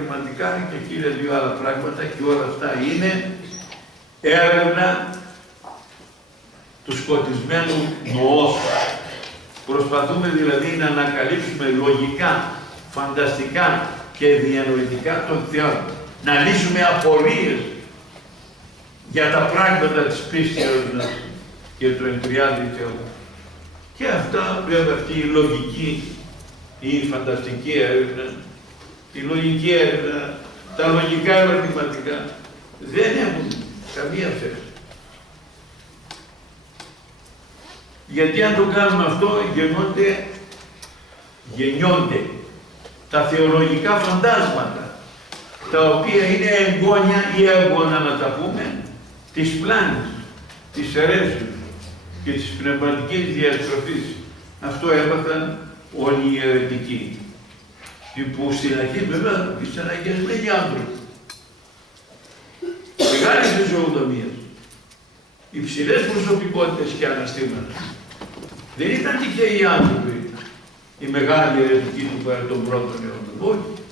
Πραγματικά και κύριε δύο άλλα πράγματα και όλα αυτά είναι έρευνα του σκοτισμένου νοός. Προσπαθούμε δηλαδή να ανακαλύψουμε λογικά, φανταστικά και διανοητικά τον Θεό. Να λύσουμε απορίες για τα πράγματα της πίστεως μας και του εντριάδη Θεού. Και αυτά βέβαια αυτή η λογική ή η φανταστική έρευνα, η λογική έρευνα, τα λογικά ερωτηματικά δεν έχουν καμία θέση. Γιατί αν το κάνουμε αυτό γεννιόνται τα θεολογικά φαντάσματα, τα οποία είναι εγγόνια ή έγγωνα να τα πούμε, της πλάνης, της αιρέσεως και της πνευματικής διαστροφής. Αυτό έμαθαν όλοι οι αιρετικοί. Που στην αρχή βέβαια ήσαν αγιασμένοι άνθρωποι. Μεγάλες φυσιογνωμίες. Υψηλές προσωπικότητες και αναστήματα. Δεν ήταν τυχαίοι άνθρωποι οι μεγάλοι αιρετικοί του παρά των πρώτων αιώνων. Όχι.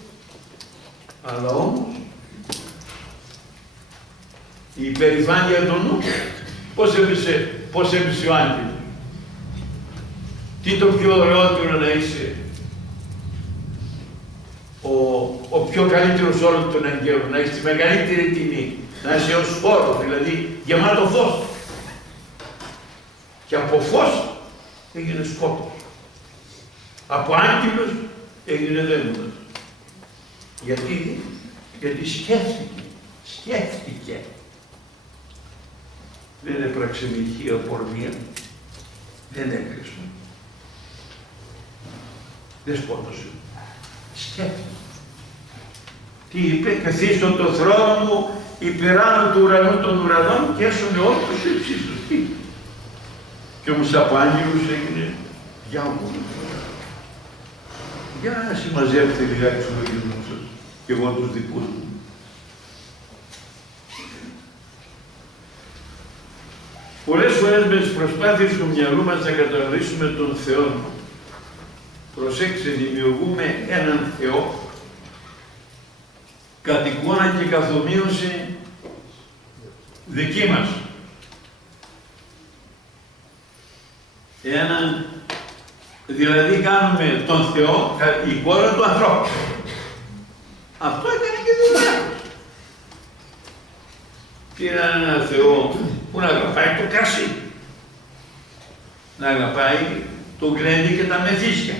Αλλά όμως η υπερηφάνεια του νου, πώς έπεισε ο άγγελος. Τι το πιο ωραιότερο να είσαι ο πιο καλύτερος όλων των αγγέλων, να έχεις τη μεγαλύτερη τιμή, να είσαι ως φόρο, δηλαδή γεμάτο φως. Και από φως έγινε σκότος. Από άγγελος έγινε δαίμονας. Γιατί σκέφτηκε. Δεν έπραξε με ηχεία πορνεία, δεν έκρυψε. Δεν σκότωσε. Σκέφτηκε. Τι είπε, καθίστο το θρόνο μου υπεράνω του ουρανού των ουρανών και έσωνε όλους τους ύψιστους. Τι. Και όμως από άγγελους έγινε διάβολος. Για να συμμαζεύετε λιγάκι στους λογισμούς σας και εγώ τους δικούς μου. Πολλές φορές με τις προσπάθειες του μυαλού μας να κατανοήσουμε τον Θεό, προσέξτε, δημιουργούμε έναν Θεό κατ' εικόνα και καθομοίωση δική μας. Δηλαδή κάνουμε τον Θεό εικόνα του ανθρώπου. Αυτό έκανε και δουλειά. Πήραν έναν Θεό που να αγαπάει το κρασί, να αγαπάει το γλέντι και τα μεθύσια.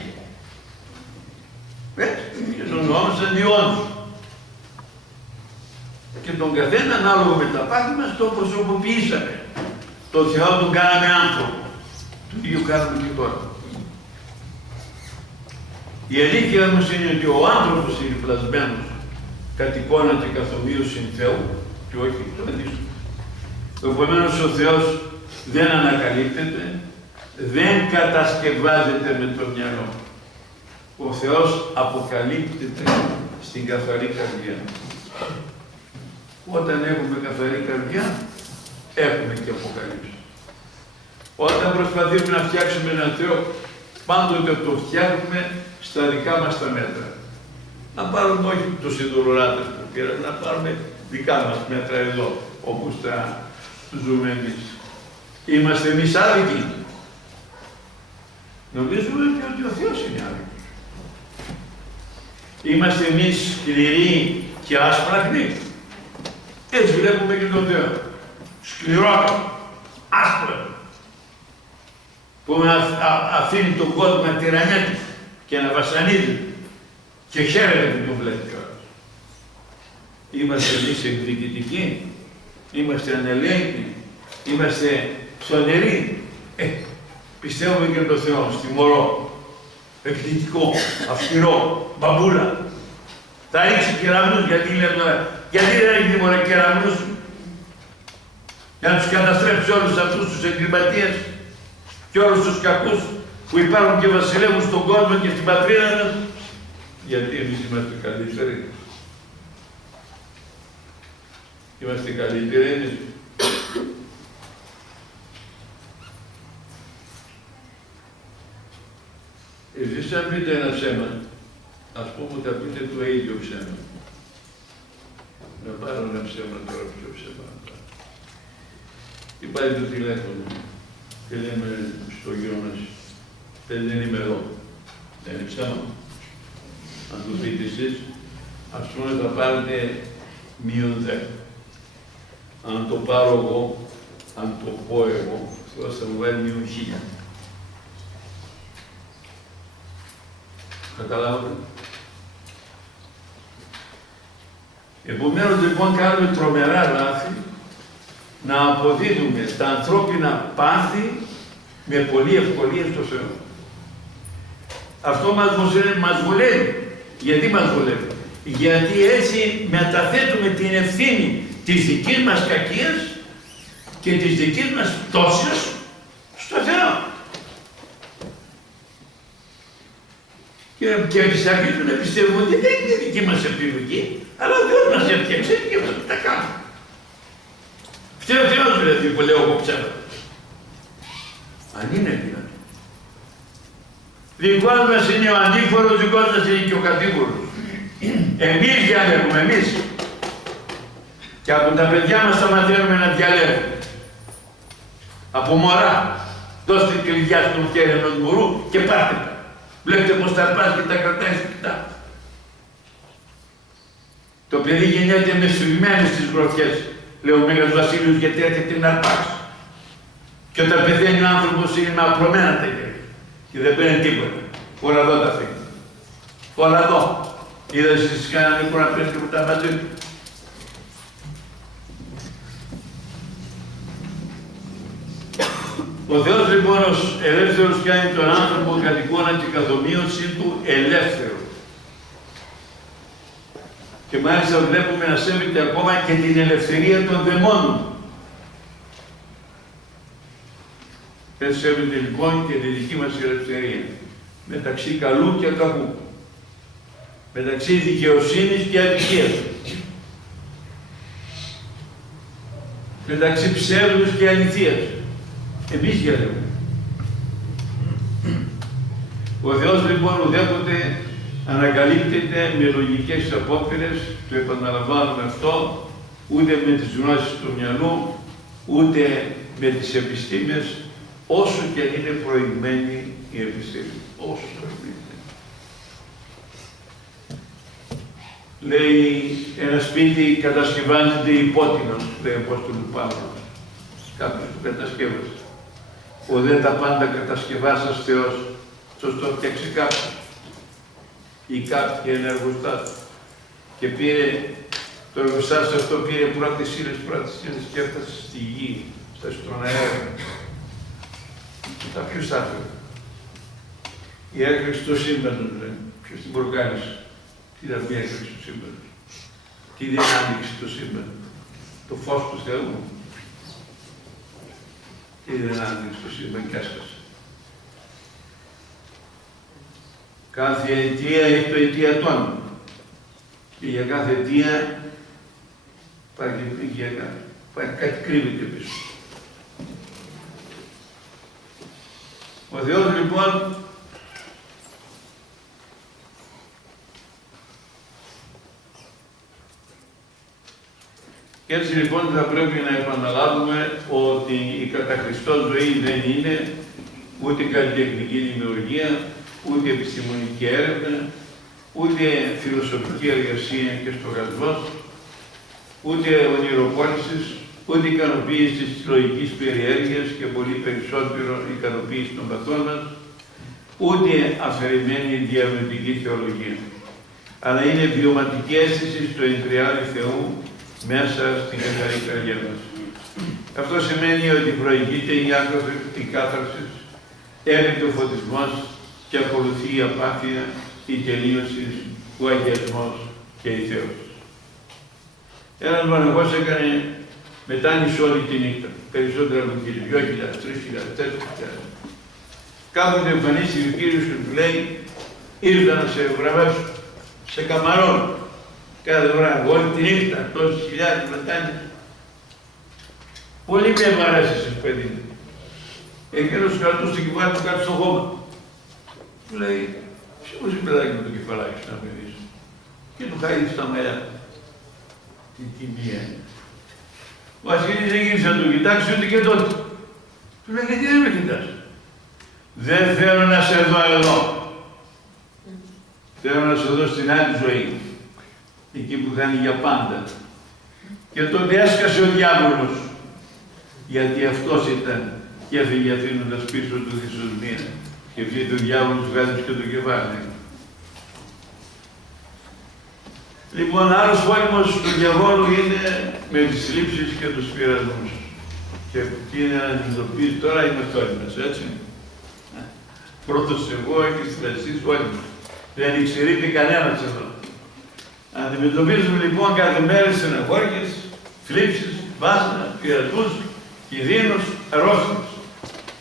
Και τον νόμισαν διόντους. Και τον καθένα ανάλογα με τα πάθη μας το προσωποποιήσαμε. Τον Θεό τον κάναμε άνθρωπο. Το ίδιο κάνουμε και τώρα. Η αλήθεια όμως είναι ότι ο άνθρωπος είναι πλασμένος κατ' εικόνα και καθομοίωση Θεού και όχι το αντίστοιχο. Επομένως ο Θεός δεν ανακαλύπτεται, δεν κατασκευάζεται με το μυαλό. Ο Θεός αποκαλύπτεται στην καθαρή καρδιά. Όταν έχουμε καθαρή καρδιά, έχουμε και αποκαλύψει. Όταν προσπαθούμε να φτιάξουμε έναν Θεό, πάντοτε το φτιάχνουμε στα δικά μας τα μέτρα. Να πάρουμε όχι τους ειδωλολάτρες που πήραν, να πάρουμε δικά μας μέτρα εδώ, όπως τα ζούμε εμείς. Είμαστε εμείς άδικοι. Νομίζουμε ότι ο Θεός είναι άδικος. Είμαστε εμείς σκληροί και άσπραχνοι. Έτσι βλέπουμε και τον Θεό. Σκληρό, άσπρο. Που αφήνει τον κόσμο να τυραννιέται και να βασανίζει και χαίρεται που τον βλέπει κιόλας. Είμαστε εμείς εκδικητικοί, είμαστε ανελέγητοι, είμαστε σωνεροί. Πιστεύουμε και τον Θεό, στιμωρό, εκδικητικό, αυστηρό, μπαμπούλα. Θα ρίξει κεραμνούς, γιατί δεν ρίχνει μόνο κεραμνούς, για να τους καταστρέψει όλους αυτούς τους εγκληματίες και όλους τους κακούς που υπάρχουν και βασιλεύουν στον κόσμο και στην πατρίδα μας. Γιατί εμείς είμαστε καλύτεροι. Είμαστε καλύτεροι εμείς. Εσείς αν πείτε ένα ψέμα, ας πούμε ότι θα πείτε το ίδιο ψέμα. πάρω ένα ψέμα τώρα πιο ψέμα. Υπάρχει το τηλέφωνο και λέμε στο γύρο μας, δεν είμαι εδώ. Δεν είναι ψέμα. Αν το πείτε εσείς, ας πούμε θα πάρετε -10. Αν το πάρω εγώ, αν το πω εγώ, Θεός θα μου βάλει -1000. Καταλάβατε. Επομένως, λοιπόν, κάνουμε τρομερά λάθη να αποδίδουμε τα ανθρώπινα πάθη με πολλή ευκολία στο Θεό. Αυτό μας βολεύει. Γιατί μας βολεύει? Γιατί έτσι μεταθέτουμε την ευθύνη της δικής μας κακίας και της δικής μας πτώσεως στο Θεό. Και αρχίζουμε να πιστεύουμε ότι δεν είναι δική μας επιλογή, αλλά ο Θεός μας έφτιαξε και μας τα κάνουμε. Φταίει ο Θεός δηλαδή που λέω εγώ ψέματα. Αν είναι δηλαδή. Δικός μας είναι ο αντίφορος, δικός μας είναι και ο κατήγορος. Εμείς διαλέγουμε, εμείς. Και από τα παιδιά μας θα μαθαίνουμε να διαλέγουμε. Από μωρά. Δώστε τη κλειδιά στον χέρι ενός μωρού και πάρτε τα. Βλέπετε πως τα πας και τα κρατάει σπιτά. Το παιδί γεννιέται με σφιγμένες στις γροθιές. Λέει ο Μέγας Βασίλειος, γιατί έρχεται να αρπάξει. Και όταν πεθαίνει ο άνθρωπος είναι με απλωμένα τα χέρια. Και δεν παίρνει τίποτα. Όλα εδώ τα φύγει. Όλα εδώ. Είδα εσείς κανένα μικρό να παίρνει τίποτα μαζί του. Ο Θεός λοιπόν ως ελεύθερος κάνει τον άνθρωπο κατ' εικόνα και καθομοίωση του ελεύθερο. Και μάλιστα βλέπουμε να σέβεται ακόμα και την ελευθερία των δαιμόνων. Δεν σέβεται λοιπόν και τη δική μας ελευθερία. Μεταξύ καλού και κακού. Μεταξύ δικαιοσύνης και αδικίας. Μεταξύ ψεύδους και αληθείας. Εμείς διαλέγουμε. Ο Θεός λοιπόν ουδέποτε ανακαλύπτεται με λογικές απόπειρες, το επαναλαμβάνουμε αυτό, ούτε με τις γνώσεις του μυαλού, ούτε με τις επιστήμες, όσο και αν είναι προηγμένη η επιστήμη. Όσο προηγμένη. Λέει, ένα σπίτι κατασκευάζεται υπότινος, λέει ο Απόστολος Παύλος. Κάποιος που κατασκεύασε. Ο δε τα πάντα κατασκευάσας Θεός, σωστό φτιάξει κάποιος. Ή κάποια ένα εργοστάσιο. Και πήρε, το εργοστάσιο αυτό πήρε πρώτες ύλες και έφτασε στη γη, στον αέρα. Τα ποιος θα έφερε. Η έκρηξη του σύμπαντος, ποιος την προκάλεσε. Τι ήταν μια έκρηξη του σύμπαντος. Τι δεν άνοιξε το σύμπαντο. Το φως του Θεού. Τι δεν άνοιξε το σύμπαντο και άσκασε. Κάθε αιτία έχει το αιτιατόν. Και για κάθε αιτία υπάρχει κάτι κρύβεται πίσω. Ο Θεός λοιπόν και έτσι λοιπόν θα πρέπει να επαναλάβουμε ότι η κατά Χριστό ζωή δεν είναι ούτε καλλιτεχνική δημιουργία, ούτε επιστημονική έρευνα, ούτε φιλοσοφική εργασία και στοχασμός, ούτε ονειροπόλησης, ούτε ικανοποίηση της λογικής περιέργειας και πολύ περισσότερο ικανοποίηση των παθών μας, ούτε αφαιρεμένη διανοητική θεολογία. Αλλά είναι βιωματική αίσθηση στο εντριάδι Θεού μέσα στην καθαρή καρδιά μας. Αυτό σημαίνει ότι προηγείται η κάθαρση, έρχεται ο φωτισμός και ακολουθεί η απάθεια, η τελείωση, ο αγιασμός και η Θεός. Ένας μοναχός έκανε μετάνιση όλη τη νύχτα, περισσότερα από 2.000, 3.000, 4.000. Κάποτε εμφανίστηκε ο Κύριος και του λέει, ήρθα να σε βραβεύσω, σε καμαρώνω. Κάθε βράδυ, όλη τη νύχτα, τόσες χιλιάδες μετάνιση. Πολύ με βαρέσαι, παιδί μου. Εκείνος κρατούσε το κεφάλι του κάτω στο χώμα. Του λέει, σίγουρα παιδάκι με το κεφαλάκι σου να με δεις. Και του χάιδε στα μαλλιά. η τιμία. Ο Ασχηνής δεν γύρισε να τον κοιτάξει ούτε και τότε. Του λέει, γιατί δεν με κοιτάς? Δεν θέλω να σε δω εδώ. Θέλω να σε δω στην άλλη ζωή. Εκεί που θα είναι για πάντα. Και τότε έσκασε ο διάβολος. Γιατί αυτός ήταν και έφυγε αφήνοντας πίσω του Θησοσμία. Και βγήκε ο διάβολος, του γάδεψε και το κεφάλι. Λοιπόν, άλλος πόλεμος του διαβόλου είναι με τις θλίψεις και τους πειρασμούς. Και τι είναι να αντιμετωπίζει τώρα, είμαστε όλοι μας, έτσι. Πρώτος εγώ, έχεις εσείς όλοι μας. Δεν εξαιρείται κανένας εδώ. Αντιμετωπίζουμε λοιπόν κάθε μέρα στεναχώριες, θλίψεις, βάσανα, πειρασμούς, κινδύνους, αρρώστιες.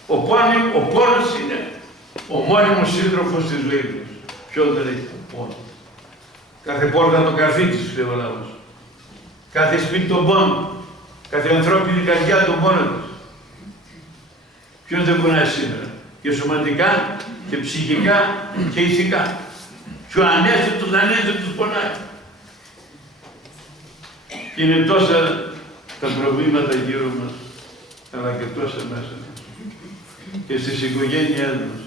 Ο πόνος είναι ο μόνιμος σύντροφος της ζωής μας. Ποιος δεν έχει πόνο? Κάθε πόρτα το καρφί της, λέει ο λαός. Κάθε σπίτι τον πόνο. Κάθε ανθρώπινη καρδιά τον πόνο της. Ποιος δεν πονάει σήμερα? Και σωματικά, και ψυχικά, και ηθικά. Και ο ανέστητος πονάει. Και είναι τόσα τα προβλήματα γύρω μας, αλλά και τόσα μέσα μας. Και στις οικογένειές μας,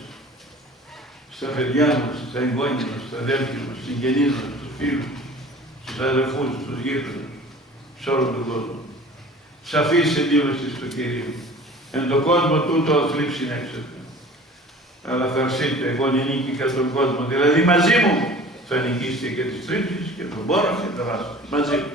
στα παιδιά μας, στα εγγόνια μας, στα αδέρφια μας, στους συγγενείς μας, στους φίλους, στους αδερφούς, στους γείτονες, σε όλο τον κόσμο. Σαφής εντύπωση στο Κυρίο. Εν τον κόσμο τούτο θλίψη έξω. Αλλά θα αρσείτε, εγώ νίκηκα τον κόσμο. Δηλαδή μαζί μου θα νικήσετε και τις θλίψεις και τον πόνο και τα βάσανα. Μαζί μου.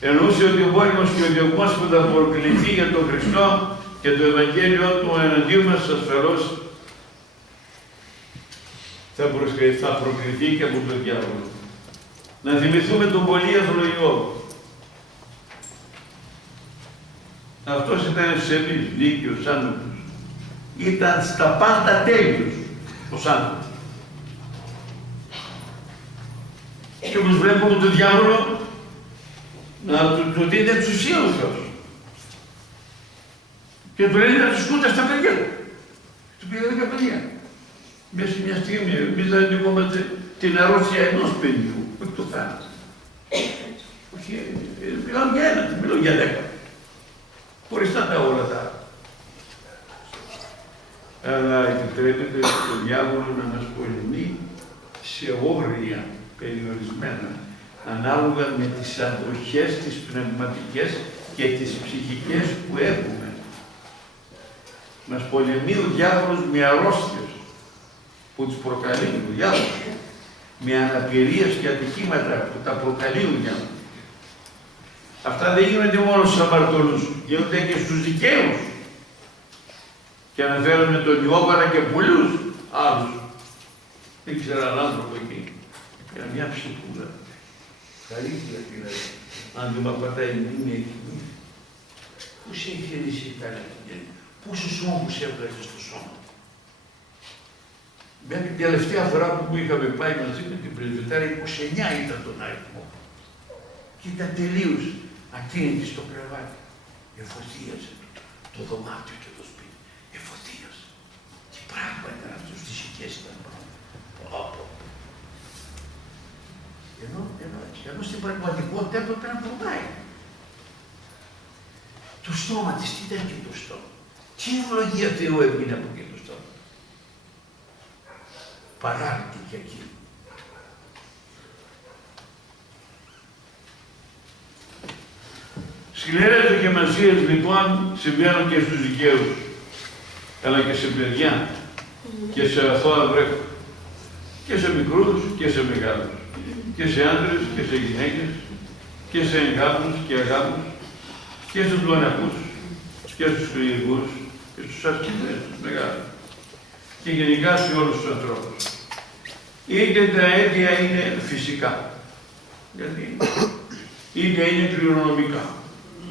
Εννοούσε ότι ο πόλεμος και ο διωγμός που θα προκληθεί για τον Χριστό και το Ευαγγέλιο του εναντίον μας ασφαλώς θα προκληθεί και από τον διάβολο. Να θυμηθούμε τον πολύαθλο Ιώβ. Αυτός ήταν ευσεβής, δίκαιος άνθρωπος. Ήταν στα πάντα τέλειος ως άνθρωπος. Και όπως βλέπουμε τον διάβολο να του δίνει εξουσία ο Θεός. Και του λέει να του σκούτα στα παιδιά του. Του πήγε 10 παιδιά. Μέσα σε μια στιγμή, εμείς δεν δικόμαστε την αρρώστια ενός παιδιού, όχι το θάνατο. Όχι, μιλάω για ένα, μιλάω για 10. Χωριστά τα όλα τα. Αλλά επιτρέπεται στον διάβολο να μας πολεμεί σε όρια περιορισμένα, ανάλογα με τις αντοχές, τις πνευματικές και τις ψυχικές που έχουμε. Μας πολεμεί ο διάβολος με αρρώστιες που τις προκαλεί ο διάβολος, με αναπηρίες και ατυχήματα που τα προκαλεί ο διάβολος. Αυτά δεν γίνονται μόνο στους αμαρτωλούς, γίνονται και στους δικαίους. Και αναφέρομαι τον Ιώβ αλλά και πολλούς άλλους. Δεν ξέρω έναν άνθρωπο εκεί, για μια ψυχούλα. Χαρήθεια δηλαδή, αν δεν με πατάει η μνήμη εκεί. Πώς έχει ρίξει η καλή, πόσους ώμους έβγαζε στο σώμα. Μέχρι την τελευταία φορά που είχαμε πάει μαζί με την πρεσβυτέρα, 29 ήταν τον αριθμό. Και ήταν τελείως ακίνητη στο κρεβάτι. Εφοθίασε το δωμάτιο και το σπίτι. Εφοθίασε. Τι πράγμα ήταν αυτό, στις οικίες ήταν πράγμα. Ενώ στην πραγματικότητα έπρεπε να προβάει. Το στόμα της, τι ήταν και το στόμα. Τι ευλογία Θεού έμεινε από εκεί το στόμα. Παράρτη και εκεί. Σκληρές δοκιμασίες λοιπόν συμβαίνουν και στους δικαίους, αλλά και σε παιδιά και σε αθώα βρέφη. Και σε μικρούς και σε μεγάλους. Και σε άντρες και σε γυναίκες, και σε εγγάπους και αγάπους, και στους μοναχούς, και στους κληρικούς, και στους ασκητές, μεγάλους. Και γενικά σε όλους τους ανθρώπους. Είτε τα αίτια είναι φυσικά, γιατί είτε είναι κληρονομικά.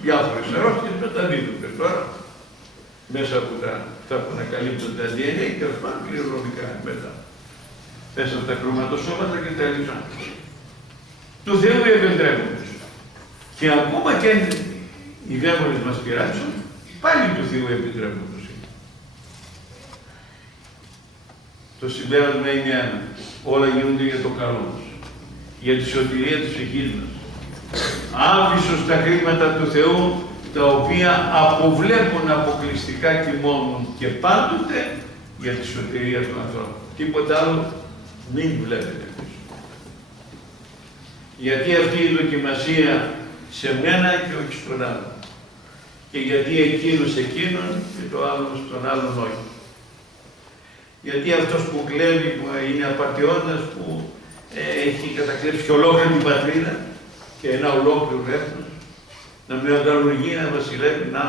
Διάφορες αρρώστιες μεταδίδονται τώρα, μέσα από αυτά που ανακαλύπτουν τα DNA και αυτά κληρονομικά μετά. Μέσα από τα χρωματοσώματα και τα λοιπά. Του Θεού επιτρέπονται. Και ακόμα και οι δαίμονες μας πειράξουν, πάλι του Θεού επιτρέπονται. Το συμπέρασμα είναι ένα. Όλα γίνονται για το καλό μας. για τη σωτηρία της ψυχής μας. Άβυσσος τα χρήματα του Θεού, τα οποία αποβλέπουν αποκλειστικά και μόνο και πάντοτε για τη σωτηρία του ανθρώπου. Τίποτα άλλο μην βλέπετε πίσω. Γιατί αυτή η δοκιμασία σε μένα και όχι στον άλλο. Και γιατί εκείνος εκείνον και το άλλο στον άλλον όχι. Γιατί αυτός που κλέβει, που είναι απατεώνας, που έχει κατακλέψει και ολόκληρη την πατρίδα και ένα ολόκληρο έθνος, να με ανταλογεί, να βασιλεύει, να,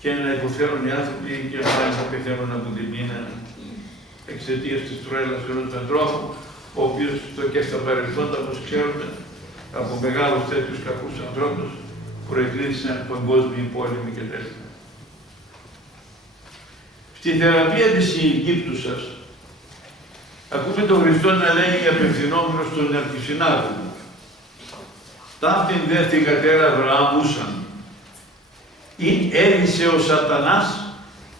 και να υποφέρουν οι άνθρωποι και να πεθαίνουν από την πείνα εξαιτίας της τρέλας ενός ανθρώπου, ο οποίος και στα παρελθόντα, όπως ξέρουμε, από μεγάλους τέτοιους κακούς ανθρώπους, προεκλήθησαν παγκόσμιοι πόλεμοι και τέτοια. Στη θεραπεία της Αιγύπτουσας, ακούμε τον Χριστό να λέγει απευθυνόμενο στον Αρκισυνάδελφο. Ταύτην δε θυγατέρα Αβραάμουσαν, ή έδισε ο Σατανάς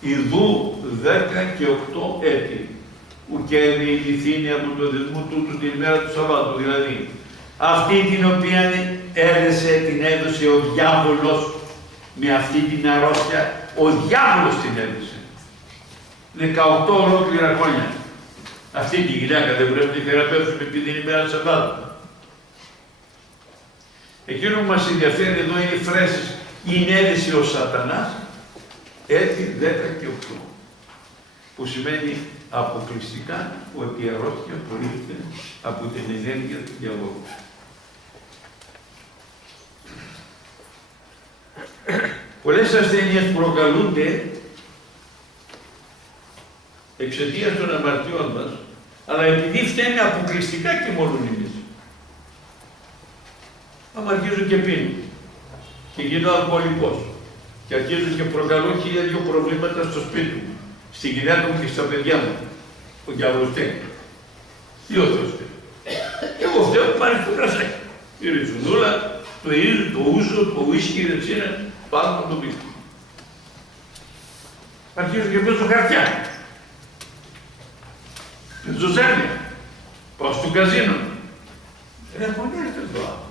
ιδού 10 και 8 έτη, ουκ διηγηθήνει από το δεσμό τούτου την ημέρα του Σαββάτου, δηλαδή αυτή την οποία έδεσε, την έδωσε ο διάβολος με αυτή την αρρώστια, ο διάβολος την έδωσε. 18 ολόκληρα χρόνια. Αυτή τη γυναίκα δεν πρέπει να τη θεραπεύσουμε επειδή είναι ημέρα του Σαββάτου. Εκείνο που μας ενδιαφέρει εδώ είναι οι φρέσεις «είναι έδεσε ο Σατανάς» έτη 10 και 8, που σημαίνει αποκλειστικά ότι η αρρώστια προήλθε από την ενέργεια του διαβόλου. Πολλές ασθένειες προκαλούνται εξαιτίας των αμαρτιών μας, αλλά επειδή φταίνε αποκλειστικά και μόνο εμείς. Αμαρτίζω και πίνω και γίνω αλκοολικός και αρχίζω και προκαλώ 1002 προβλήματα στο σπίτι μου, στη γυναίκα μου και στα παιδιά μου. Ο διάβολος φταίει. Ή ο Θεός φταίει. Εγώ φταίω που πάρεις το κρασάκι. Η ριζουνούλα, το ήρι, το ούζο, το ουίσκι, η ρετσίνα, πάνω από το πίσω. Αρχίζω και παίζω χαρτιά. Ζωζένια. Πάω στο καζίνο. Έχω έρθει εδώ.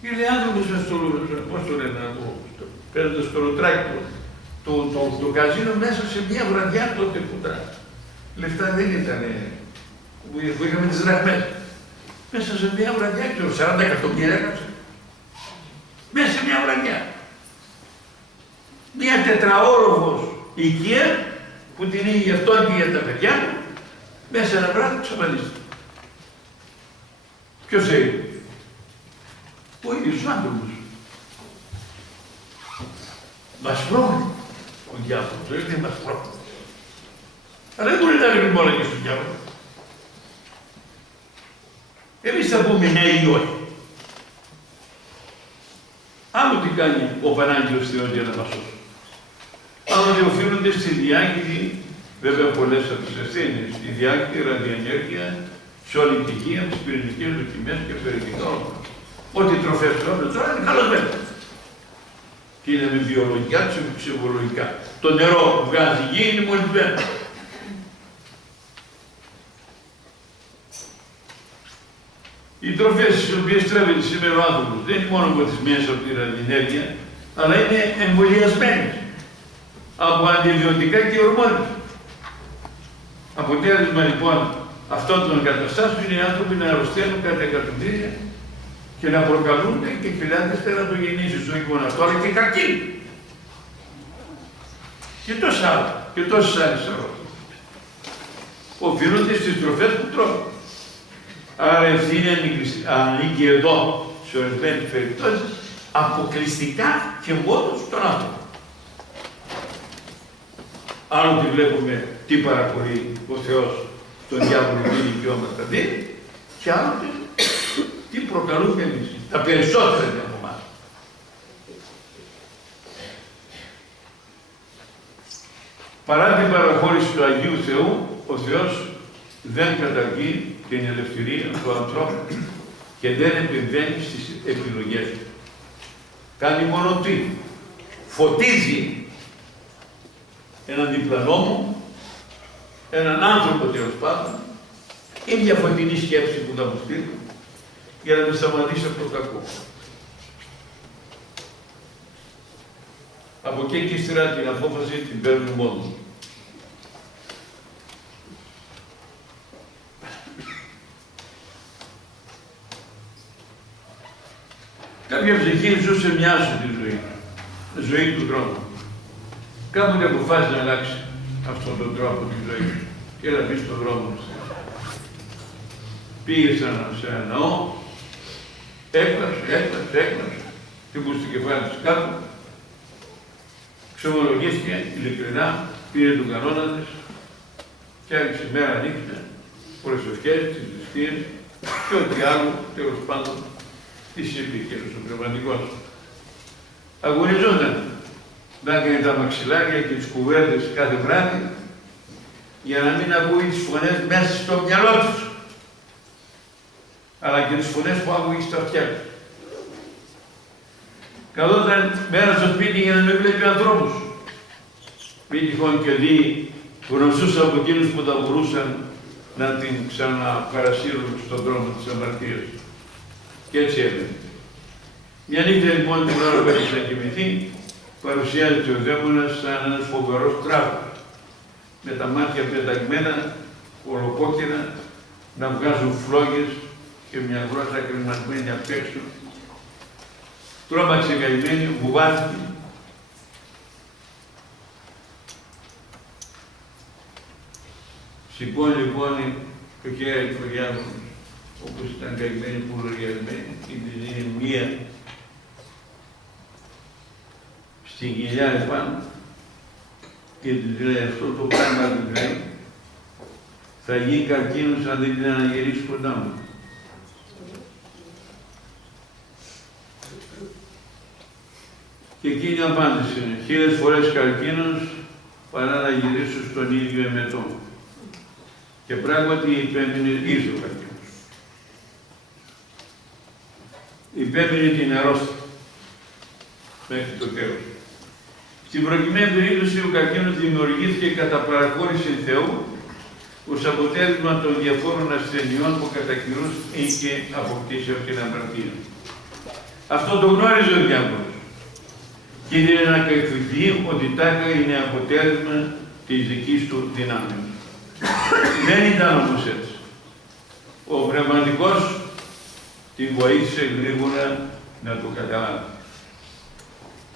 Ήρθε άνθρωπος μες στο, πώς το λένε, παίρνοντας το λουτράκι το καζίνο μέσα σε μια βραδιά τότε που τα λεφτά δεν ήταν, που είχαμε τις δραχμές. Μέσα σε μια βραδιά, και 40 εκατομμύρια έκαψε. Μέσα σε μια βραδιά. Μια τετραόροφος οικία, που την είχε γι' αυτό και για τα παιδιά μου, μέσα ένα βράδυ ξαφανίστηκε. Ποιος έγινε? Ο ίδιος άνθρωπος. Μας πρόχνει ο διάβολος, δεν μας πρόχνει. Αλλά δεν μπορεί να ρίχνει μόνο και στον διάβολο. Εμείς θα πούμε ναι ή όχι. Άλλο τι κάνει ο Πανάγιος Θεός για να μας σώσει. Άλλο ότι οφείλονται στη διάκριτη, βέβαια πολλές από τις ασθένειες, στη διάκριτη ραδιενέργεια, σε όλη την υγεία, τις πυρηνικές δοκιμές και περιοδικά όλα. Ό,τι τροφές όλες τώρα είναι καλωσμένο. Και είναι με βιολογικά και ψυχολογικά. Το νερό που βγάζει η γη είναι μολυσμένο. Οι τροφές στις οποίες τρέφεται σήμερα ο άνθρωπος δεν είναι μόνο βοηθισμένες από τη ραδιενέργεια, αλλά είναι εμβολιασμένες από αντιβιωτικά και ορμόνες. Αποτέλεσμα λοιπόν αυτών των καταστάσεων είναι οι άνθρωποι να αρρωσταίνουν κατά εκατομμύρια και να προκαλούν και χιλιάδες τερατογενήσεις, όχι μόνο αυτό, αλλά και κακοί. Και τόσα άλλα, και τόσες άλλες αρρώστιες. Οφείλονται στις τροφές που τρώμε. Άρα ευθύνη ανήκει εδώ, σε ορισμένες περιπτώσεις, αποκλειστικά και μόνο στον άνθρωπο. Άλλοτε βλέπουμε τι παρακολεί ο Θεός τον διάβολο τι δικαιώματα δίνει και άλλοτε τι προκαλούμε εμείς. Τα περισσότερα είναι από εμάς. Παρά την παραχώρηση του Αγίου Θεού, ο Θεός δεν καταργεί την ελευθερία του ανθρώπου και δεν επεμβαίνει στις επιλογές του. Κάνει μόνο τι? Φωτίζει έναν διπλανό μου, έναν άνθρωπο τέλος πάντων, ίδια φωτεινή σκέψη που θα μου στείλει, για να με σταματήσει από το κακό. Από εκεί και ύστερα την απόφαση την παίρνουν μόνος. Κάποια ψυχή ζούσε μια άσχετη ζωή, ζωή του δρόμου. Κάποτε αποφάσισε να αλλάξει αυτόν τον τρόπο τη ζωή του και να μπει στον δρόμο του. Πήγε σε ένα ναό, έκλαψε, τύπου στο κεφάλι του κάτω, ξεμολογίστηκε ειλικρινά, πήρε τον κανόνα της και άρχισε μέρα νύχτα, προσευχές, τις ληστείες και ό,τι άλλο, τέλος πάντων, της είπε και ο πνευματικός. Αγωνιζόταν να έκανε τα μαξιλάρια και τις κουβέρτες κάθε βράδυ για να μην ακούει τις φωνές μέσα στο μυαλό τους, αλλά και τις φωνές που άκουγε στα αυτιά του. Καθόταν μέρα στο σπίτι για να μην βλέπει ανθρώπους. Μην τυχόν και δει γνωστούς από εκείνους που τα μπορούσαν να την ξαναπαρασύρουν στον δρόμο της αμαρτίας. Και έτσι έμενε. Μια νύχτα λοιπόν την ώρα που έπαιξε να κοιμηθεί, παρουσιάζεται ο δαίμονας σαν ένας φοβερός τράγος, με τα μάτια πεταγμένα, ολοκόκκινα, να βγάζουν φλόγες και μια γλώσσα κρεμασμένη απ' έξω. Τρόμαξε καημένη, βουβάστηκε. Σηκώνει λοιπόν το χέρι του διάβολου, όπως ήταν καημένη, πουλωριασμένη, και τη δίνει μία στην κοιλιά επάνω και της λέει αυτό το πράγμα του λέει, θα γίνει καρκίνος αν δεν την αναγυρίσει κοντά μου. Και εκείνη απάντησε, 1000 φορές καρκίνος παρά να γυρίσω στον ίδιο εμετό. Και πράγματι ήρθε ο καρκίνος. Υπέμεινε την αρρώστια μέχρι το τέλος. Στην προκειμένη περίπτωση ο καρκίνος δημιουργήθηκε κατά παραχώρηση Θεού ως αποτέλεσμα των διαφόρων ασθενειών που κατά καιρούς είχε αποκτήσει από την αμαρτία. Αυτό το γνώριζε ο διάβολος και ήθελε να κατηγορηθεί ότι τάχα είναι αποτέλεσμα της δικής του δυνάμεως. Δεν ήταν όμως έτσι. Ο πνευματικός την βοήθησε γρήγορα να το καταλάβει.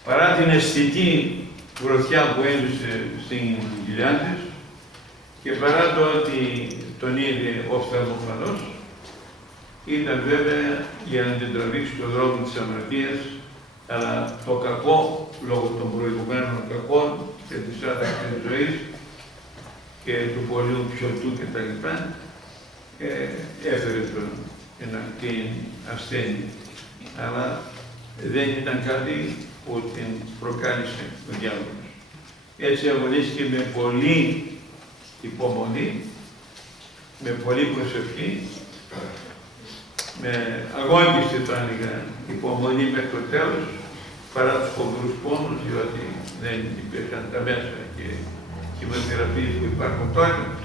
Παρά την αισθητή γροθιά που έζησε στην κοιλιά της και παρά το ότι τον είδε οφθαλμοφανώς, ήταν βέβαια για να την τραβήξει στον δρόμο της αμαρτίας, αλλά το κακό, λόγω των προηγουμένων κακών και της άταξης ζωής και του πολλού πιωτού κτλ. Έφερε την ασθένεια. Αλλά δεν ήταν κάτι που την προκάλεσε ο διάβολος. Έτσι αγωνίστηκε με πολλή υπομονή, με πολλή προσευχή, με αγώνιστη το άνοιγα υπομονή μέχρι το τέλος, παρά τους φοβερούς πόνους, διότι δεν υπήρχαν τα μέσα και χημειοθεραπείες που υπάρχουν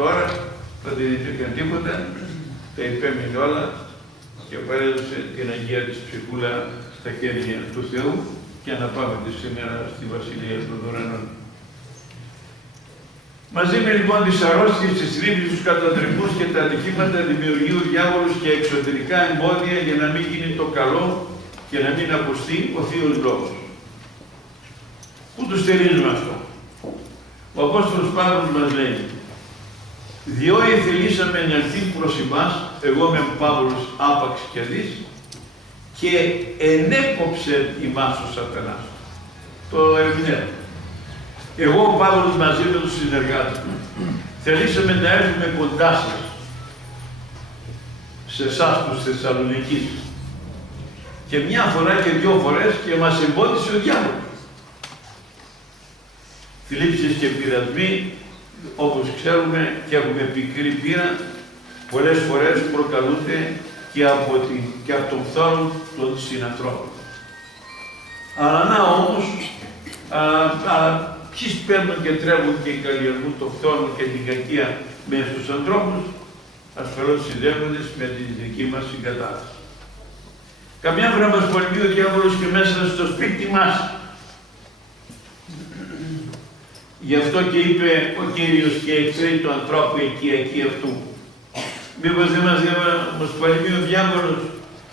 τώρα, δεν υπήρχαν τίποτα, τα υπέμεινε όλα και παρέδωσε την Αγία της Ψυχούλα στα χέρια του Θεού και αναπαύεται σήμερα στη Βασιλεία των Ουρανών. Μαζί με λοιπόν τις αρρώστιες, τις θλίψεις, τους κατατρυπμούς και τα ατυχήματα δημιουργεί ο διάβολος και εξωτερικά εμπόδια για να μην γίνει το καλό και να μην ακουστεί ο Θείος Λόγος. Πού το στηρίζουμε αυτό? Ο Απόστολος Παύλος μας λέει, διότι θελήσαμε να έρθει προς εμάς, εγώ με Παύλος άπαξ και δεις, και ενέκοψε ημάς ο σατανάς. Το ερμηνεύω. Εγώ ο Παύλος μαζί με τους συνεργάτες μου θελήσαμε να έρθουμε κοντά σας, σε εσάς τους Θεσσαλονικείς. Και μια φορά και 2 φορές και μας εμπόδισε ο διάβολος. Θλίψεις και πειρασμοί, όπως ξέρουμε και έχουμε πικρή πείρα, πολλές φορές προκαλούνται και από τον φθόνο των συνανθρώπων. Αλλά να όμως, ποιοι παίρνουν και τρέβουν και καλλιεργούν το φθόνο και την κακία μέσα στους ανθρώπους? ασφαλώς συνδέοντας με τη δική μας συγκατάθεση. Καμιά φορά μας πολεμεί ο διάβολος και μέσα στο σπίτι μας. Γι' αυτό και είπε ο Κύριος και εξαίει του ανθρώπου εκεί αυτού. Μήπως δεν μας πολεμεί ο διάβολος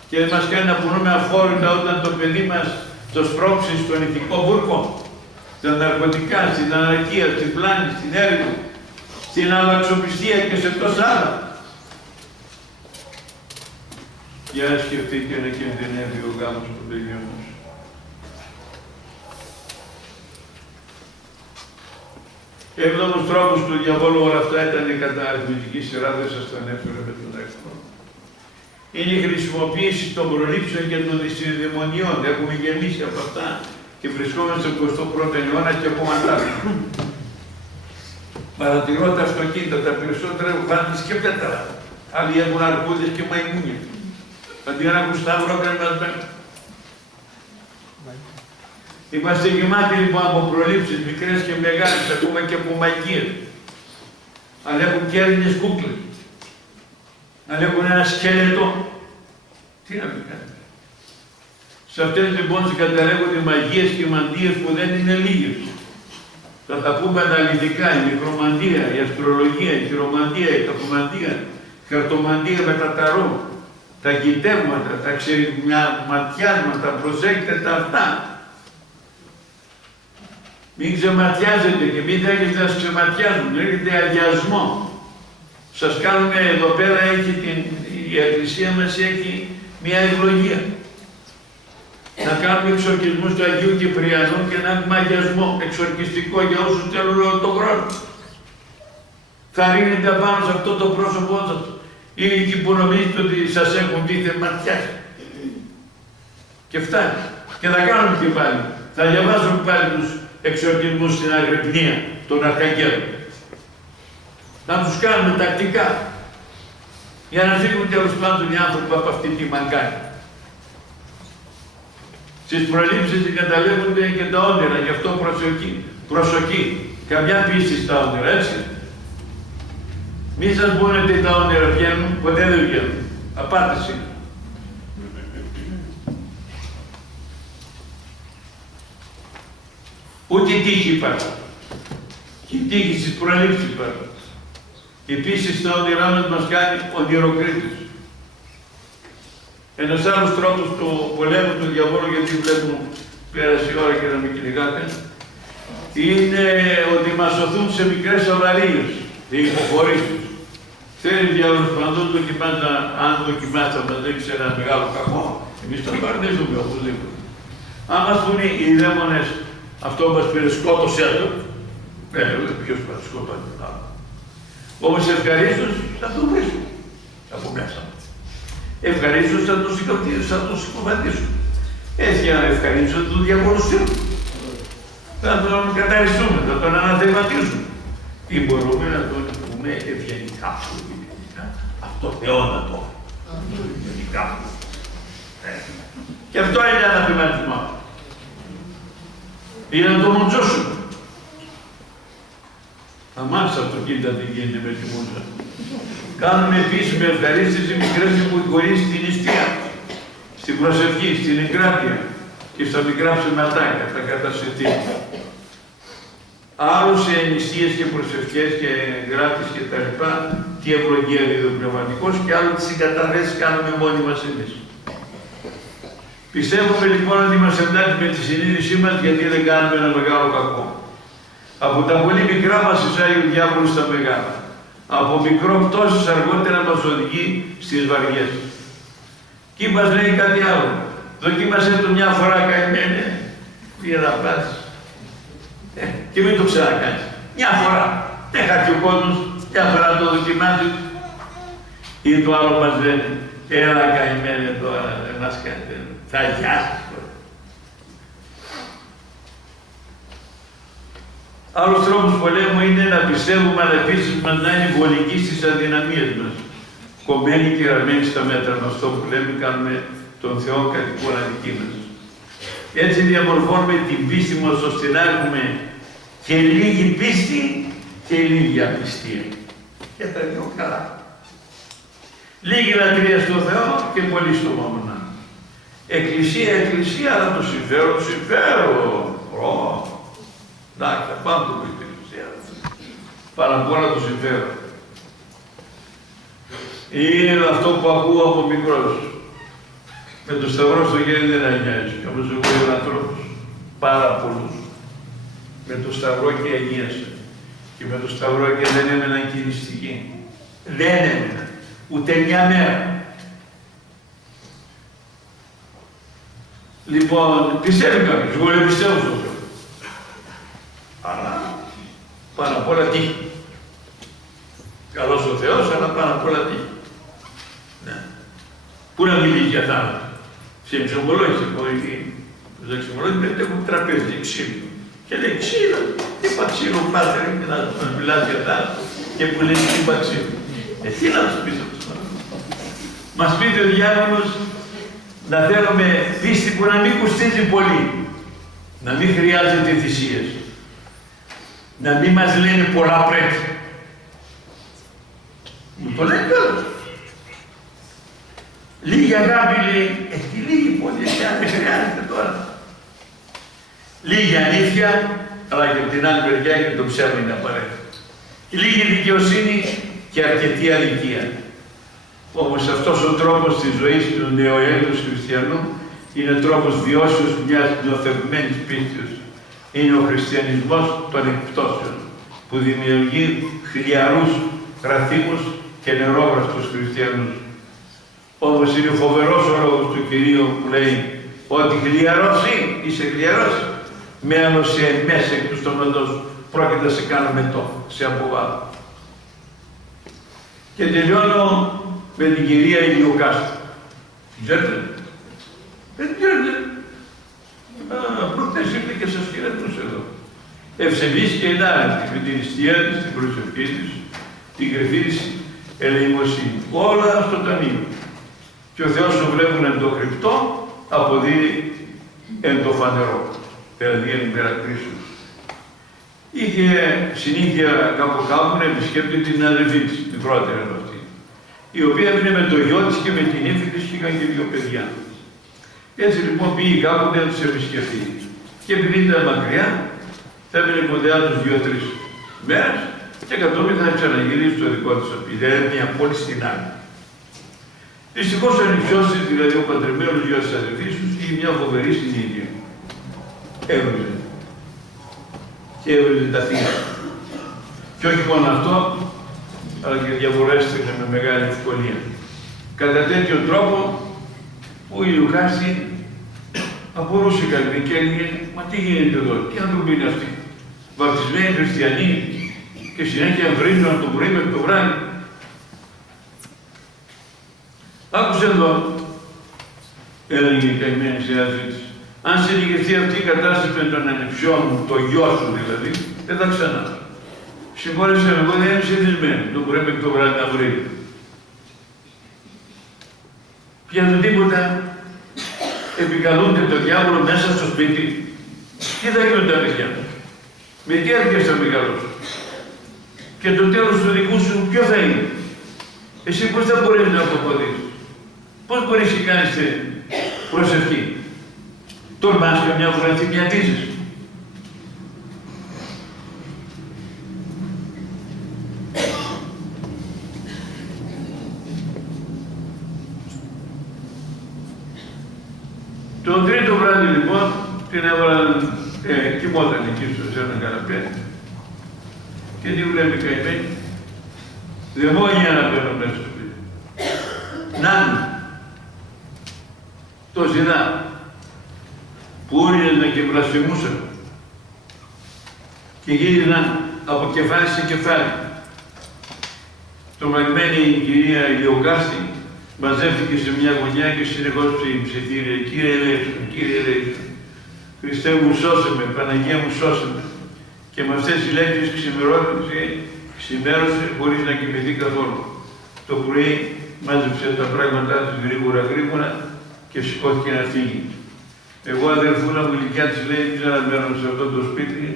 και δεν μας κάνει να πουλούμε αφόρητα όταν το παιδί μας το σπρώξει στον ηθικό βούρκο, στα ναρκωτικά, στην αναρχία, στην πλάνη, στην έρημο, στην αλλαξοπιστία και σε τόσα άλλα. Για να σκεφτείτε να κινδυνεύει ο γάμος των παιδιών μας. Έβδομος τρόπος του διαβόλου, όλα αυτά ήταν κατά αριθμητική σειρά, δεν σας τα ανέφερα με τον αριθμό. Είναι η χρησιμοποίηση των προλήψεων και των δυσυνδαιμονιών. Έχουμε γεμίσει από αυτά και βρισκόμαστε στον 21ο αιώνα και ακόμα άλλα. Παρατηρώ τα αυτοκίνητα, τα περισσότερα έχουν χάνει και πέτρα. Άλλοι έχουν αρκούδες και μαϊμούνια. Αντί να έχουν σταυρό κρεμασμένο. Είμαστε γεμάτοι λοιπόν από προλήψεις, μικρές και μεγάλες, ακόμα και από μαγείες. Αλλά έχουν και Έλληνες κούκλες. Αλλά έχουν ένα σκελετό. Τι να μην κάνει. Σε αυτές λοιπόν συγκαταλέγονται μαγείες και μαντείες που δεν είναι λίγες. Θα τα πούμε αναλυτικά, η μικρομαντία, η αστρολογία, η χειρομαντία, η ταπομαντία, η χαρτομαντία με τα ταρό, τα γητεύματα, τα ξεματιάσματα, προσέχετε τα αυτά. Μην ξεματιάζετε και μην θέλετε να σας ξεματιάζουν, έχετε αγιασμό. Σας κάνουμε εδώ πέρα, η Εκκλησία μας έχει μια ευλογία. Να κάνουμε εξορκισμούς του Αγίου Κυπριανού και να έχουμε αγιασμό εξορκιστικό για όσους θέλουν όλο τον χρόνο. Θα ρίνετε πάνω σε αυτό το πρόσωπό σας ή εκεί που νομίζετε ότι σας έχουν δει θεματιάσει. Και φτάνει. Και θα κάνουμε και πάλι. Θα διαβάζουμε πάλι τους εξορκισμούς στην Αγρυπνία των Αρχαγγέλων. Να τους κάνουμε τακτικά. Για να φύγουν τέλος πάντων οι άνθρωποι από αυτή τη μαγκάνη. Στις προλήψεις εγκαταλείπονται και τα όνειρα, γι' αυτό προσοχή. Καμιά πίστη στα όνειρα, έτσι. Μη σας πούνε ότι τα όνειρα βγαίνουν, ποτέ δεν βγαίνουν. Απάντηση. Ούτε η τύχη υπάρχει. Και η τύχη στις προλήψεις υπάρχει. Η πίστη στα όνειρά μας κάνει ονειροκρίτης. Ένας άλλος τρόπος του πολέμου του διαβόλου, γιατί βλέπουμε πέρασε η ώρα και να μην κυνηγάτε, είναι ότι μας οθούν σε μικρές αβαρίες, οι υποχωρήσεις. Θέλει διάλογος παντού, αν δοκιμάσει θα μας δείξει ένα μεγάλο κακό, εμείς το παρνίζουμε οπωσδήποτε. Αν μας πούνε οι δαίμονες, αυτό μας πήρε, σκότωσέ το, ποιος μας σκοτώνει. Όμως ευχαρίστως θα το βρίσκουν από μέσα μας. Ευχαρίστως θα τους συκοφαντήσουν. Έτσι για να ευχαρίστως θα τον διαβολωστούν. Θα τον καταριστούμε, θα τον αναθεματίσουμε. Ή μπορούμε να τον πούμε ευγενικά. Αυτό θεόνατο. Ευγενικά. Και αυτό είναι αναθεματισμό. Ή να το μοντζώσουμε. Αμάς αυτοκίνητα τι γίνεται με τη μούτσα. Κάνουμε επίσης με ευχαρίστηση μικρές υποχωρήσεις στην νηστεία, στην προσευχή, στην εγκράτεια και στα μικρά ψεματάκια, τα κατασυντήρια. Άλλους σε νηστείες και προσευχές και εγκράτης και τα λοιπά, τι ευλογία δίδει ο πνευματικός και άλλο τις συγκαταθέσεις κάνουμε μόνοι μας εμείς. Πιστεύουμε λοιπόν ότι μας εντάξει με τη συνείδησή μας γιατί δεν κάνουμε ένα μεγάλο κακό. Από τα πολύ μικρά μας εισάγει ο διάβολος στα μεγάλα. Από μικρό πτώσεις αργότερα μας οδηγεί στις βαριές. Και μας λέει κάτι άλλο. Δοκίμασέ το μια φορά καημένε, πήγε να πας. Και μην το ξανακάνεις. Μια φορά. Έχα και ο κόσμος, μια φορά το δοκιμάζεις. Ή το άλλο μας λένε, έλα καημένε τώρα, δεν μας κάνετε. Θα γιάσεις. Άλλος τρόπος πολέμου είναι να πιστεύουμε, αλλά επίσης μας να είναι βολικοί στις αδυναμίες μας. Κομμένοι και γραμμένοι στα μέτρα μας, το που λέμε κάνουμε τον Θεό κατοικούνα δική μας. Έτσι διαμορφώνουμε την πίστη μας ώστε να έχουμε και λίγη πίστη και λίγη απιστία. Και τα δύο καλά. Λίγη λατρεία στο Θεό και πολύ στο μαμονά. Εκκλησία, εκκλησία, αλλά το συμφέρον, το συμφέρον. Εντάξει, θα πάμε το πει στην εκκλησία. Πάνω απ' όλα το συμφέρον. Είναι αυτό που ακούω από μικρός. Με το σταυρό στο χέρι δεν αγιάζει. Και όπως εγώ είδα ανθρώπους, πάρα πολλούς, με το σταυρό και αγίασε. Και με το σταυρό και δεν έμεναν κυριστικοί. Δεν έμεναν. Ούτε μια μέρα. Λοιπόν, πιστεύει κάποιος. Εγώ δεν πιστεύω στον Θεό. Αλλά πάνω απ' όλα τύχη. Καλός ο Θεός, αλλά πάνω απ' όλα τύχη. Ναι. Πού να μιλήσει για θάνατο. Σε εξομολόγηση, τους εξομολόγησης πρέπει να έχουν τραπέζι, ξύλο. Και λέει ξύλο, είπα ξύλο, πάτερ, να μιλάς για θάνατο και που λέει είπα ξύλο. Τι να μας πεις αυτό. Μας πείτε ο διάβολος να θέλουμε πίστη που να μην κοστίζει πολύ, να μην χρειάζεται θυσίες, να μην μας λένε πολλά πρέπει. Μου το λέει τέλος. Λίγη αγάπη λέει, τι λίγη ποδιά, δεν χρειάζεται τώρα. Λίγη αλήθεια, αλλά και από την άλλη μεριά και το ψέμα είναι απαραίτητο. Λίγη δικαιοσύνη και αρκετή αδικία. Όμως αυτός ο τρόπος της ζωής του νεοέλληνος χριστιανού είναι τρόπος βιώσεως μιας νοθευμένης πίστης. Είναι ο χριστιανισμός των εκπτώσεων, που δημιουργεί χλιαρούς, ραθήμους και νερόβραστους χριστιανούς. Όμως είναι φοβερός ο λόγος του Κυρίου που λέει ότι χλιαρός είσαι χλιαρός, μένωσε μέσα εκ του στόματος, πρόκειται να σε κάνω μετό, σε αποβάλλω. Και τελειώνω με την κυρία Ηλιοκάστη. Ξέρετε, δεν ξέρετε. Προχτές ήρθε και σας χαιρετούσε εδώ. Ευσεβής και ενάρετη με την ιστία της, την προσευχή της, την κρυφή της ελεημοσύνη. Όλα στο ταμείο. Και ο Θεός σου βλέπουν εν το κρυπτό, αποδίδει εν το φανερό. Δηλαδή εν υπερακρίσεως. Είχε συνήθεια κάπου να επισκέπτεται την αδελφή της, την πρώτη αυτή, η οποία έμεινε με το γιο της και με την ύφη της και είχαν και δύο παιδιά. Έτσι λοιπόν πήγε κάπου να τους επισκεφτεί. Και επειδή ήταν μακριά, θα έμεινε κοντά τους 2-3 μέρες και κατόπιν θα ξαναγυρίσει στο δικό της σπίτι, δηλαδή μια πόλη στην άλλη. Δυστυχώς ο νηψιός της, δηλαδή ο παντρεμένος γιος της αδελφής τους, είχε μια φοβερή συνήθεια. Έβριζε. Και έβριζε τα θύματα. Και όχι μόνο αυτό, αλλά και διαβολέστηκε με μεγάλη ευκολία. Κατά τέτοιο τρόπο, ο Ηλιοκάστη απορούσε καλή και έλεγε «Μα τι γίνεται εδώ, τι άνθρωποι είναι αυτοί, βαπτισμένοι χριστιανοί και συνέχεια βρίζουν από το πρωί μέχρι το βράδυ». Άκουσε εδώ, έλεγε η καημένη συνάδελφή της, αν συνεχιστεί αυτή η κατάσταση με τον ανεψιό μου, το γιο σου δηλαδή, δεν θα ξανά. Συγχώρεσε με, εγώ δεν είμαι συνηθισμένη, το πρωί μέχρι το βράδυ να βρει. Για το τίποτα επικαλούνται το διάβολο μέσα στο σπίτι. Τι θα γίνουν τα παιδιά μου, με τι έρχεσαι θα μεγαλώσουν. Και το τέλος του δικού σου ποιο θα είναι. Εσύ πώς θα μπορείς να το αποδείξεις. Πώς μπορείς να κάνεις προσευχή. Τολμάς και μια φορά θυμιατίζεις. Το τρίτο βράδυ λοιπόν την έβαλαν, κοιμόταν εκεί σε έναν καναπέ και τι βλέπει καημένη. Δαιμόνια να παίρνω μέσα στο σπίτι. Να το ζητά που ούριναν και βλασφημούσαν και γύριζαν από κεφάλι σε κεφάλι. Το μαγμένη η κυρία Ηλιοκάστη μαζεύτηκε σε μια γωνιά και συνεχώς ψιθύρια «Κύριε ελέησον, Κύριε ελέησον, Χριστέ μου σώσε με, Παναγία μου σώσε με». Και με αυτές τις λέξεις ξημέρωσε χωρίς να κοιμηθεί καθόλου. Το πρωί μάζεψε τα πράγματά της γρήγορα και σηκώθηκε να φύγει. Εγώ αδερφούλα μου ηλικιά της λέει, δεν ξαναμένω σε αυτό το σπίτι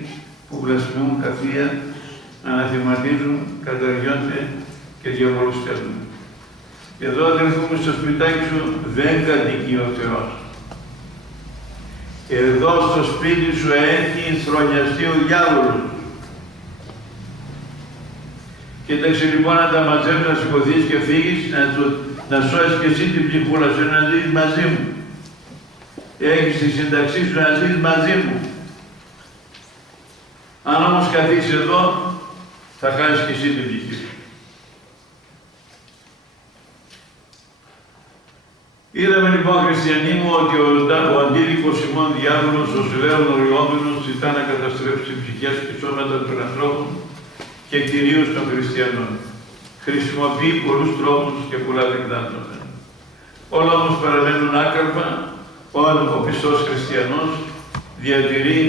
που βλασφημούν καθία, αναθεματίζουν, καταργιόνται και διαβολοστέλνουν. Εδώ αδελφοί στο σπιτάκι σου δεν κατοικεί ο Θεός. Εδώ στο σπίτι σου έχει θρονιαστεί ο διάβολος. Κοίταξε λοιπόν να τα μαζεύεις, να σηκωθείς και φύγεις, να σώσεις και εσύ την ψυχούλα σου, να ζεις μαζί μου. Έχεις τη σύνταξή σου να ζεις μαζί μου. Αν όμως καθίσεις εδώ, θα χάσεις και εσύ την ψυχή σου. Είδαμε λοιπόν, χριστιανοί μου, ότι ο αντίλικος ημών διάβολος, ο σιδέων οριόμενος, ζητά να καταστρέψει ψυχές και σώματα των ανθρώπων και κυρίως των χριστιανών. Χρησιμοποιεί πολλούς τρόπους και πολλά δεκτάτωτα. Όλα όμως παραμένουν άκαρπα, ο πιστός χριστιανός διατηρεί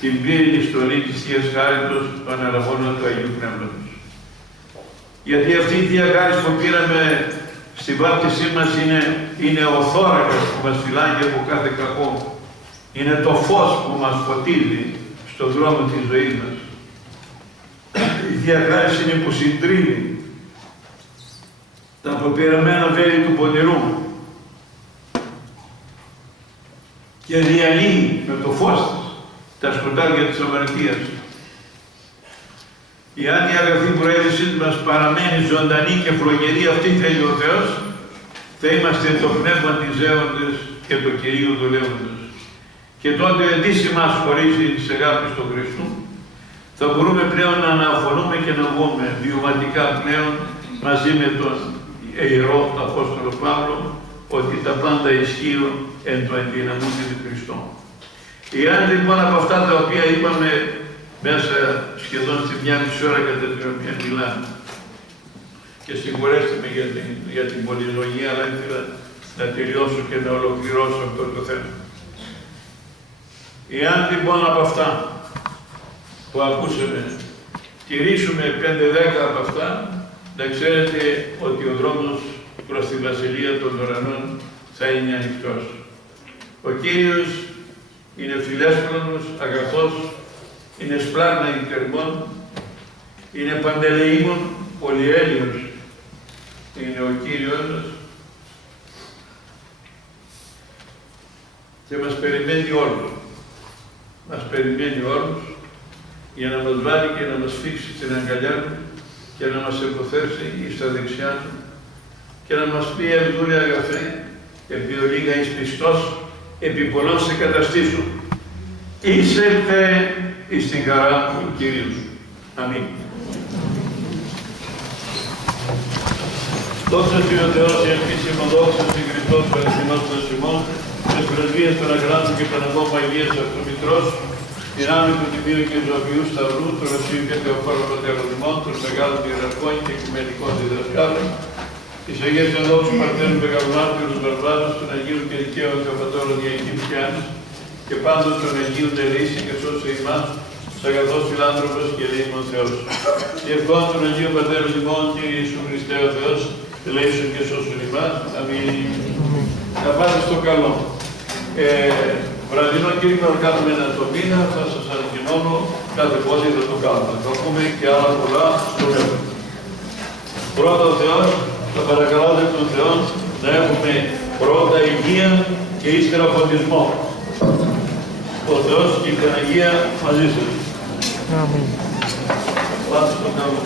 την πλήρη στολή της Θείας Χάριτος των αναλαμβάνων του Αγίου Πνεύματος. Γιατί αυτή η Θεία Χάρις που πήραμε στη βάπτισή μας είναι ο θώρακας που μας φυλάγει από κάθε κακό. Είναι το φως που μας φωτίζει στον δρόμο της ζωής μας. Η Θεία Χάρις είναι που συντρίνει τα αποπειραμένα βέλη του πονηρού και διαλύει με το φως της τα σκοτάδια της αμαρτίας. Εάν η αγαθή προαίρεσή μας παραμένει ζωντανή και φλογερή, αυτή θέλει ο Θεός, θα είμαστε το πνεύμα της ζέοντες και το Κυρίου δουλεύοντος. Και τότε τι μας χωρίζει της αγάπης του Χριστού, θα μπορούμε πλέον να αναφωνούμε και να βγούμε βιωματικά πλέον μαζί με τον Ιερό Απόστολο Παύλο, ότι τα πάντα ισχύουν εν το ενδυναμούνται του Χριστού. Εάν λοιπόν από αυτά τα οποία είπαμε μέσα σχεδόν στη μια μισή ώρα κατά την οποία μιλάμε, και συγχωρέστε με για την πολυλογία, αλλά ήθελα να τελειώσω και να ολοκληρώσω αυτό το θέμα. Εάν λοιπόν από αυτά που ακούσαμε τηρήσουμε 5-10 από αυτά, να ξέρετε ότι ο δρόμος προς τη Βασιλεία των Ουρανών θα είναι ανοιχτός. Ο Κύριος είναι φιλέσπονος, αγαθός, είναι σπλάχνα υπερμών, είναι παντελεήμων, πολυέλιος είναι ο Κύριος μας και μας περιμένει όλους. Μας περιμένει όλους για να μας βάλει και να μας φίξει στην αγκαλιά του και να μας υποθέσει στα δεξιά του και να μας πει ευδούρια αγαθέ, επί ολίγα εις πιστός, επί πολλών σε καταστήσου. Είσαι θε εις την χαρά του Κυρίου σου. Αμήν. Δόξα Συ ο Θεός, η επίσημο δόξα Συ Χριστός, παρεθυμός των Σιμών, τις πρεσβείες των Αγράντων και Παναγόμου Αγίας Αυτομητρός, δυνάμει του Τιμίου και Ζωοποιού Σταυρού, του Ρωσίου και Θεοφόρου Πατέρων ημών, των Μεγάλων Ιεραρχών και Οικουμενικών Διδασκάλων, της Αγίας Ενδόξου Παρτέρου Μεγαλομάρτυρους Βαρβάρους, των Αγίων και Δικαίων Θεοπατώρων Ιαγγείου Πιάνης, και πάντων των Αγίων ελεήσει και σώσε ημάς, ως αγαθός φιλάνθρωπος και ελεήμων Θεός. Και ευχών των Αγίων Πατέρων ημών, Κύριε Ιησού Χριστέ ο Θεός, ελέησον και σώσον ημάς. Αμήν. Να πάτε στο καλό. Βραδινό κήρυγμα θα κάνουμε ένα το μήνα, θα σας ανακοινώνω κάθε πότε θα το κάνουμε. Θα πούμε και άλλα πολλά στο μέλλον. Πρώτα ο Θεός, θα παρακαλάτε τον Θεό να έχουμε πρώτα υγεία και ύστερα φωτισμό. Ο Θεός και η Παναγία μαζί σας. Αμήν. Πάτε στο καλό.